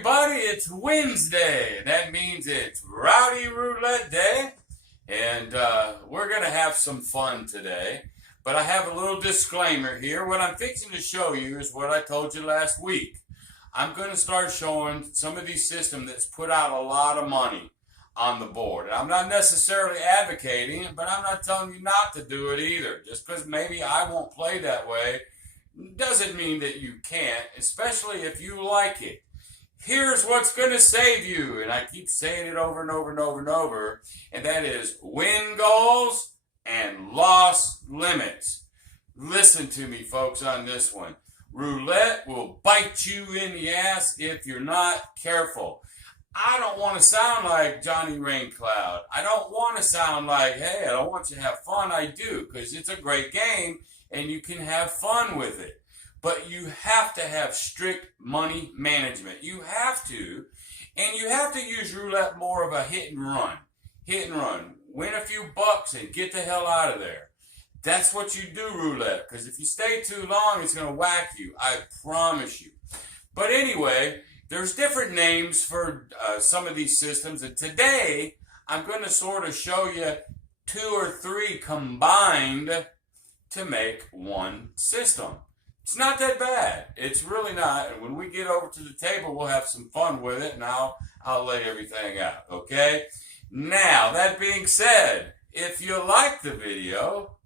everybody, it's Wednesday. That means it's Rowdy Roulette Day. And we're going to have some fun today. But I have a little disclaimer here. What I'm fixing to show you is what I told you last week. I'm going to start showing some of these systems that's put out a lot of money on the board. And I'm not necessarily advocating it, but I'm not telling you not to do it either. Just because maybe I won't play that way doesn't mean that you can't, especially if you like it. Here's what's going to save you, and I keep saying it over and over and over and over, and that is win goals and loss limits. Listen to me, folks, on this one. Roulette will bite you in the ass if you're not careful. I don't want to sound like Johnny Raincloud. I don't want to sound like, hey, I don't want you to have fun. I do, because it's a great game, and you can have fun with it. But you have to have strict money management. You have to. And you have to use roulette more of a hit and run. Hit and run. Win a few bucks and get the hell out of there. That's what you do roulette. Because if you stay too long, it's going to whack you. I promise you. But anyway, there's different names for some of these systems. And today, I'm going to sort of show you 2 or 3 combined to make one system. It's not that bad. It's really not. And when we get over to the table, we'll have some fun with it, and I'll lay everything out, okay? Now, that being said, if you like the video,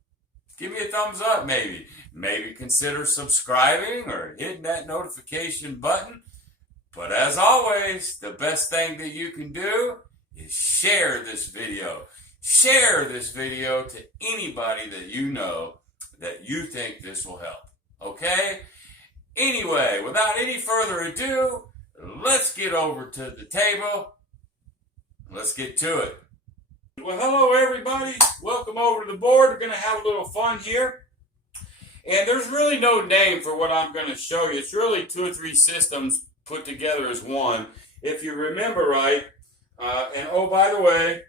give me a thumbs up maybe. Maybe consider subscribing or hitting that notification button. But as always, the best thing that you can do is share this video. Share this video to anybody that you know that you think this will help. Okay? Anyway, without any further ado, let's get over to the table. Let's get to it. Well, hello everybody. Welcome over to the board. We're going to have a little fun here. And there's really no name for what I'm going to show you. It's really 2 or 3 systems put together as one. If you remember right, and oh, by the way,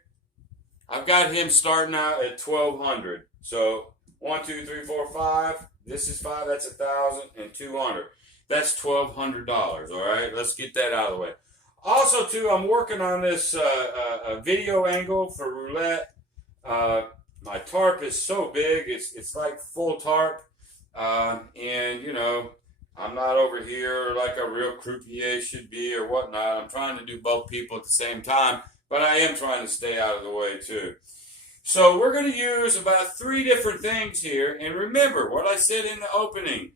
I've got him starting out at 1,200. So 1, 2, 3, 4, 5. This is 5, that's 1,000, and 200. That's $1,200, all right? Let's get that out of the way. Also, too, I'm working on this video angle for roulette. My tarp is so big, it's like full tarp. And, you know, I'm not over here like a real croupier should be or whatnot. I'm trying to do both people at the same time, but I am trying to stay out of the way, too. So we're going to use about 3 different things here. And remember what I said in the opening.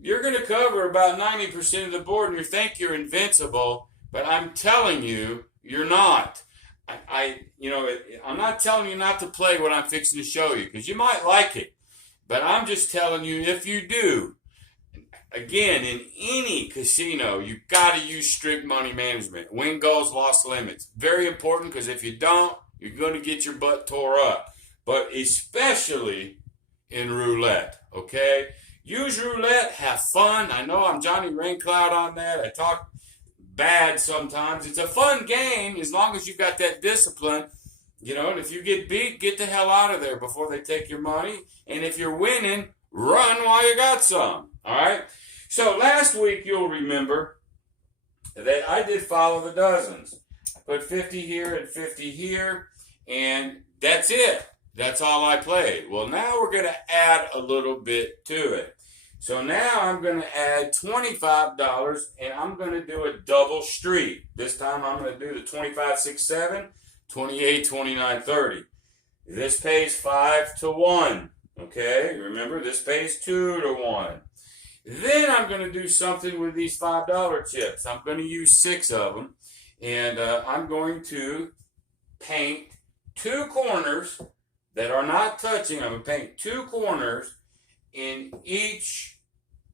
You're going to cover about 90% of the board and you think you're invincible, but I'm telling you, you're not. I'm not telling you not to play what I'm fixing to show you because you might like it. But I'm just telling you if you do, again, in any casino, you've got to use strict money management. Win goals, loss limits. Very important because if you don't, you're going to get your butt tore up. But especially in roulette, okay? Use roulette, have fun. I know I'm Johnny Raincloud on that. I talk bad sometimes. It's a fun game as long as you've got that discipline. You know, and if you get beat, get the hell out of there before they take your money. And if you're winning, run while you got some, all right? So last week, you'll remember that I did follow the dozens. Put 50 here and 50 here, and that's it. That's all I played. Well, now we're going to add a little bit to it. So now I'm going to add $25, and I'm going to do a double street. This time I'm going to do the 25, 6, 7, 28, 29, 30. This pays 5 to 1. Okay, remember this pays 2 to 1. Then I'm going to do something with these $5 chips. I'm going to use 6 of them. And I'm going to paint 2 corners that are not touching. I'm going to paint 2 corners in each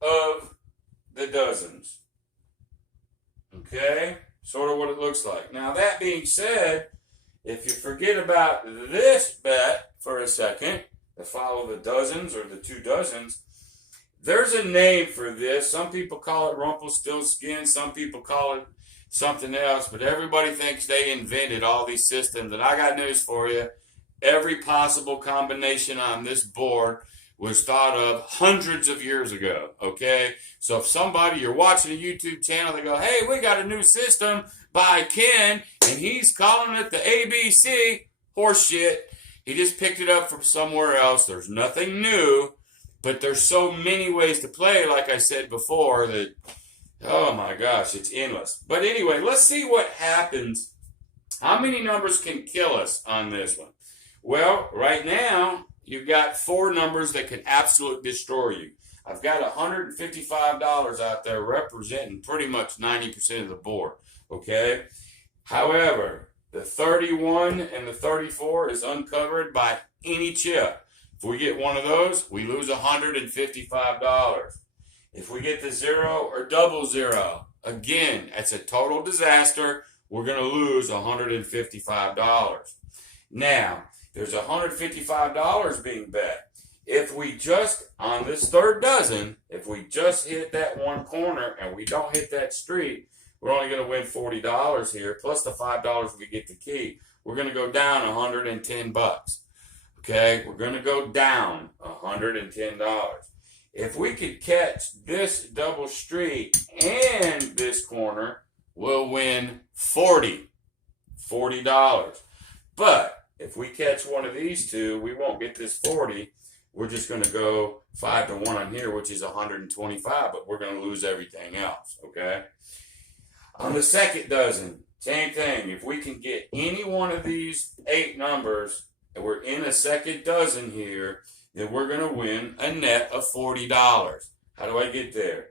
of the dozens. Okay? Sort of what it looks like. Now, that being said, if you forget about this bet for a second, to follow the dozens or the 2 dozens, there's a name for this. Some people call it Rumpelstiltskin. Some people call it something else, but everybody thinks they invented all these systems, and I got news for you. Every possible combination on this board was thought of hundreds of years ago, okay? So if somebody, you're watching a YouTube channel, they go, hey, we got a new system by Ken, and he's calling it the ABC, horseshit. He just picked it up from somewhere else. There's nothing new, but there's so many ways to play, like I said before, that, oh my gosh, it's endless. But anyway, let's see what happens. How many numbers can kill us on this one? Well, right now, you've got 4 numbers that can absolutely destroy you. I've got $155 out there representing pretty much 90% of the board, okay? However, the 31 and the 34 is uncovered by any chip. If we get one of those, we lose $155. If we get the 0 or double 0, again, that's a total disaster. We're going to lose $155. Now, there's $155 being bet. If we just, on this third dozen, if we just hit that one corner and we don't hit that street, we're only going to win $40 here, plus the $5 if we get the key. We're going to go down $110. Okay, we're going to go down $110. If we could catch this double street and this corner, we'll win $40. But if we catch one of these two, we won't get this 40. We're just going to go 5 to 1 on here, which is 125, but we're going to lose everything else, okay? On the second dozen, same thing. If we can get any one of these 8 numbers, and we're in a second dozen here, then we're going to win a net of $40. How do I get there?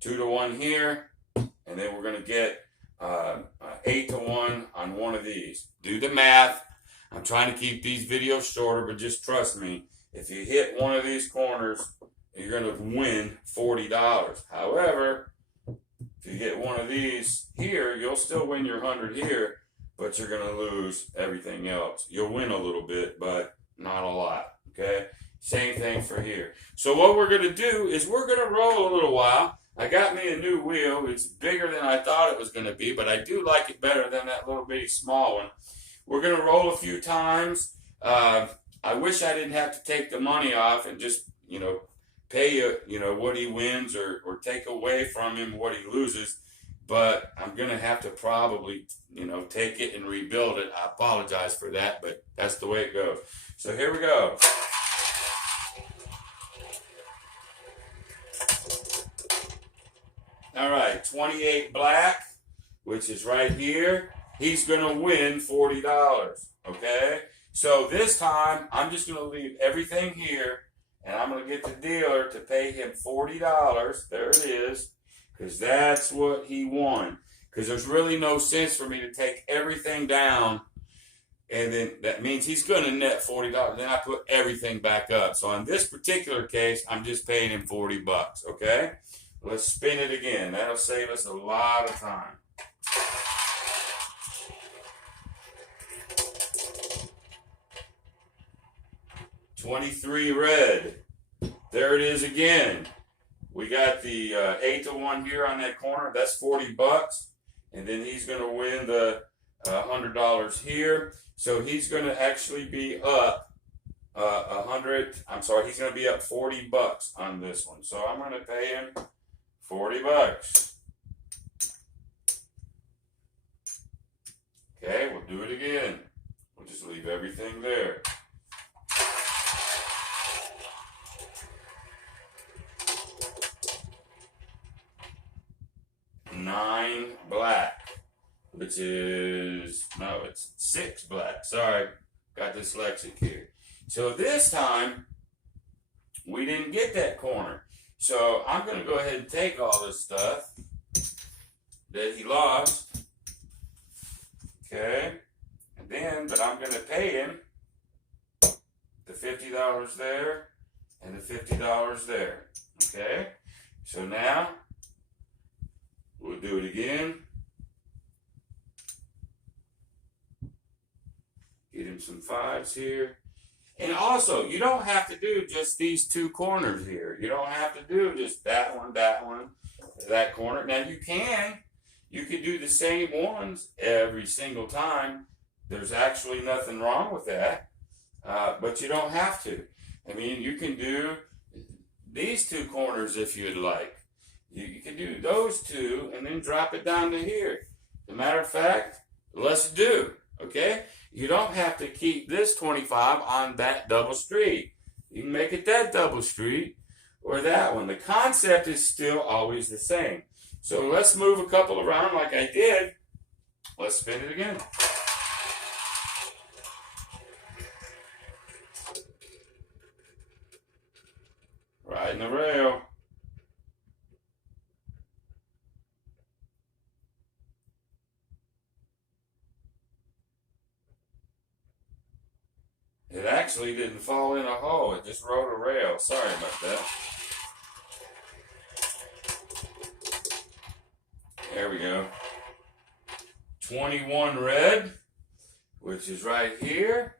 2 to 1 here, and then we're going to get 8 to 1 on one of these. Do the math. I'm trying to keep these videos shorter, but just trust me. If you hit one of these corners, you're going to win $40. However, if you get one of these here, you'll still win your 100 here, but you're going to lose everything else. You'll win a little bit, but not a lot, okay? Same thing for here. So what we're going to do is we're going to roll a little while. I got me a new wheel. It's bigger than I thought it was going to be, but I do like it better than that little bitty small one. We're going to roll a few times. I wish I didn't have to take the money off and just, pay what he wins or take away from him what he loses. But I'm going to have to probably, take it and rebuild it. I apologize for that, but that's the way it goes. So here we go. All right, 28 black, which is right here. He's going to win $40, okay? So this time, I'm just going to leave everything here, and I'm going to get the dealer to pay him $40. There it is, because that's what he won. Because there's really no sense for me to take everything down, and then that means he's going to net $40. Then I put everything back up. So in this particular case, I'm just paying him $40, okay? Let's spin it again. That'll save us a lot of time. $23 red. There it is again. We got the 8 to 1 here on that corner. That's $40. And then he's going to win the $100 here. So he's going to actually be up he's going to be up $40 on this one. So I'm going to pay him $40. Okay, we'll do it again. We'll just leave everything there. $9 black, which is, no, it's $6 black. Sorry, got dyslexic here. So this time, we didn't get that corner. So I'm going to go ahead and take all this stuff that he lost. Okay. And then, but I'm going to pay him the $50 there and the $50 there. Okay. So now, we'll do it again. Get him some 5s here. And also, you don't have to do just these 2 corners here. You don't have to do just that one, that corner. Now, you can. You could do the same ones every single time. There's actually nothing wrong with that. But you don't have to. I mean, you can do these two corners if you'd like. You can do those two and then drop it down to here. As a matter of fact, let's do, okay? You don't have to keep this 25 on that double street. You can make it that double street or that one. The concept is still always the same. So let's move a couple around like I did. Let's spin it again. Riding the rail. It actually didn't fall in a hole. It just rode a rail. Sorry about that. There we go. 21 red, which is right here.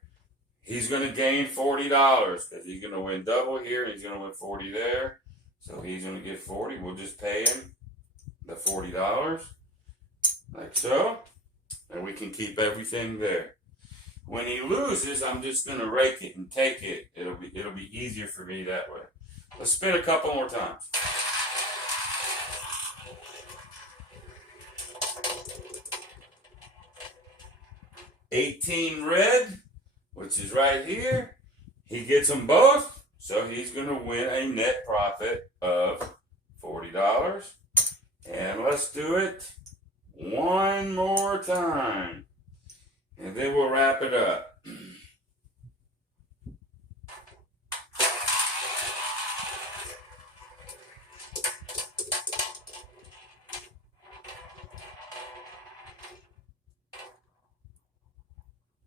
He's going to gain $40 because he's going to win double here and he's going to win 40 there. So he's going to get 40. We'll just pay him the $40 like so. And we can keep everything there. When he loses, I'm just going to rake it and take it. It'll be easier for me that way. Let's spin a couple more times. $18 red, which is right here. He gets them both, so he's going to win a net profit of $40. And let's do it one more time. And then we'll wrap it up.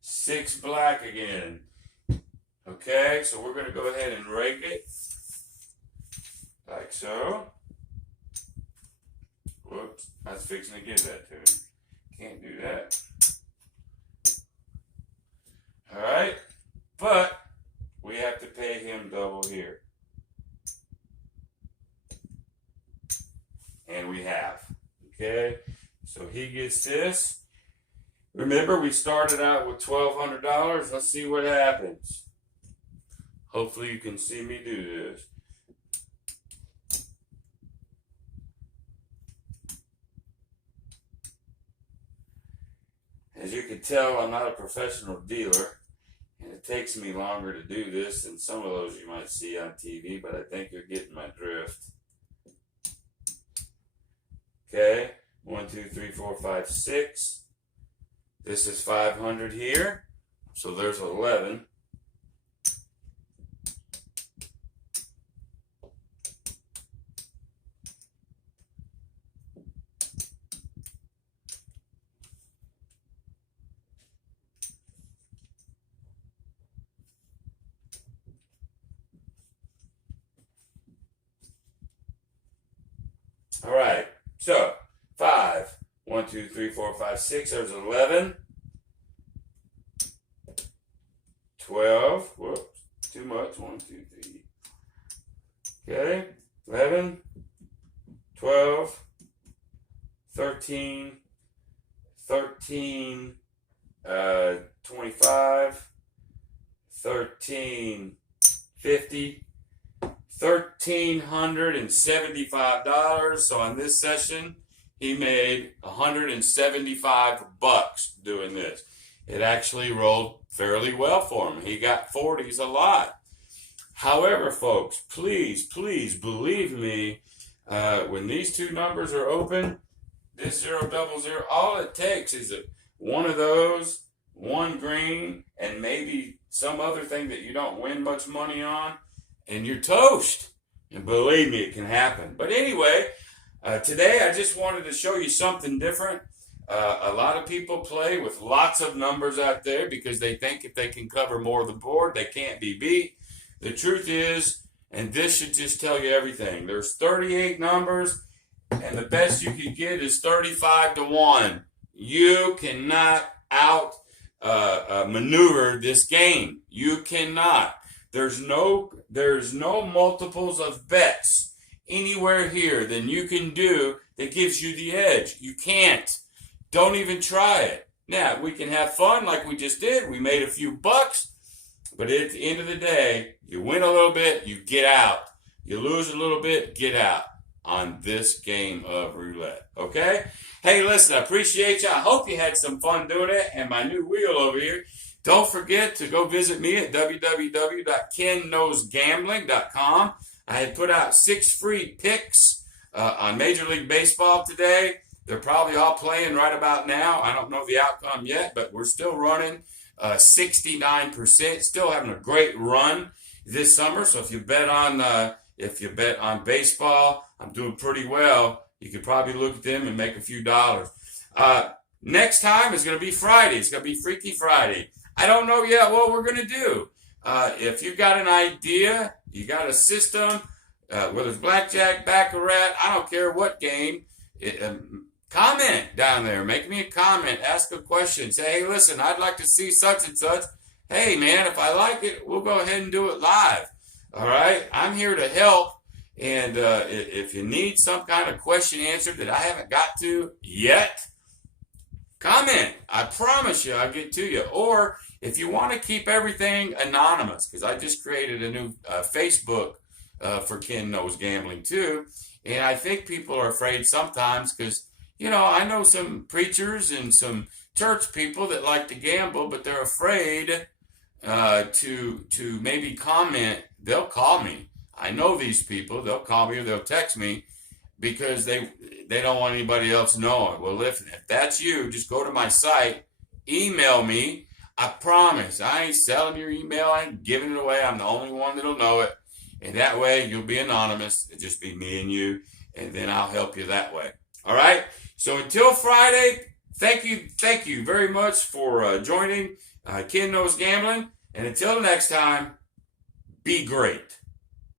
Six black again. Okay, so we're going to go ahead and rake it. Like so. Whoops, I was fixing to give that to him. Can't do that. Alright, but we have to pay him double here. And we have. Okay, so he gets this. Remember, we started out with $1,200. Let's see what happens. Hopefully you can see me do this. As you can tell, I'm not a professional dealer. And it takes me longer to do this than some of those you might see on TV, but I think you're getting my drift. Okay, 1, 2, 3, 4, 5, 6. This is 500 here, so there's 11. All right, so 5, 1, 2, 3, 4, 5, 6, there's 11. 12, whoops, too much, 1, 2, 3. Okay, 11, 12, 13, 13, 25, 13, 50, $1,375. So on this session, he made $175 doing this. It actually rolled fairly well for him. He got 40s a lot. However, folks, please believe me, when these two numbers are open, this 000, all it takes is one of those, one green, and maybe some other thing that you don't win much money on, and you're toast. And believe me, it can happen. But anyway, today I just wanted to show you something different. A lot of people play with lots of numbers out there because they think if they can cover more of the board, they can't be beat. The truth is, and this should just tell you everything, there's 38 numbers, and the best you can get is 35 to 1. You cannot out maneuver this game. You cannot. There's no multiples of bets anywhere here than you can do that gives you the edge. You can't. Don't even try it. Now, we can have fun like we just did. We made a few bucks. But at the end of the day, you win a little bit, you get out. You lose a little bit, get out on this game of roulette. Okay? Hey, listen, I appreciate you. I hope you had some fun doing it. And my new wheel over here. Don't forget to go visit me at www.Kenknowsgambling.com. I had put out 6 free picks on Major League Baseball today. They're probably all playing right about now. I don't know the outcome yet, but we're still running 69%. Still having a great run this summer. So if you bet on baseball, I'm doing pretty well. You could probably look at them and make a few dollars. Next time is going to be Friday. It's going to be Freaky Friday. I don't know yet what we're going to do. If you got an idea, you got a system, whether it's blackjack, baccarat, I don't care what game, comment down there. Make me a comment. Ask a question. Say, hey, listen, I'd like to see such and such. Hey, man, if I like it, we'll go ahead and do it live. All right? I'm here to help. And if you need some kind of question answered that I haven't got to yet, comment. I promise you I'll get to you. Or if you want to keep everything anonymous, because I just created a new Facebook for Ken Knows Gambling too. And I think people are afraid sometimes because, I know some preachers and some church people that like to gamble, but they're afraid to maybe comment. They'll call me. I know these people. They'll call me or they'll text me because they don't want anybody else knowing. Well, if that's you, just go to my site, email me. I promise, I ain't selling your email. I ain't giving it away. I'm the only one that'll know it. And that way, you'll be anonymous. It'll just be me and you, and then I'll help you that way. All right? So until Friday, thank you very much for joining Ken Knows Gambling. And until next time, be great.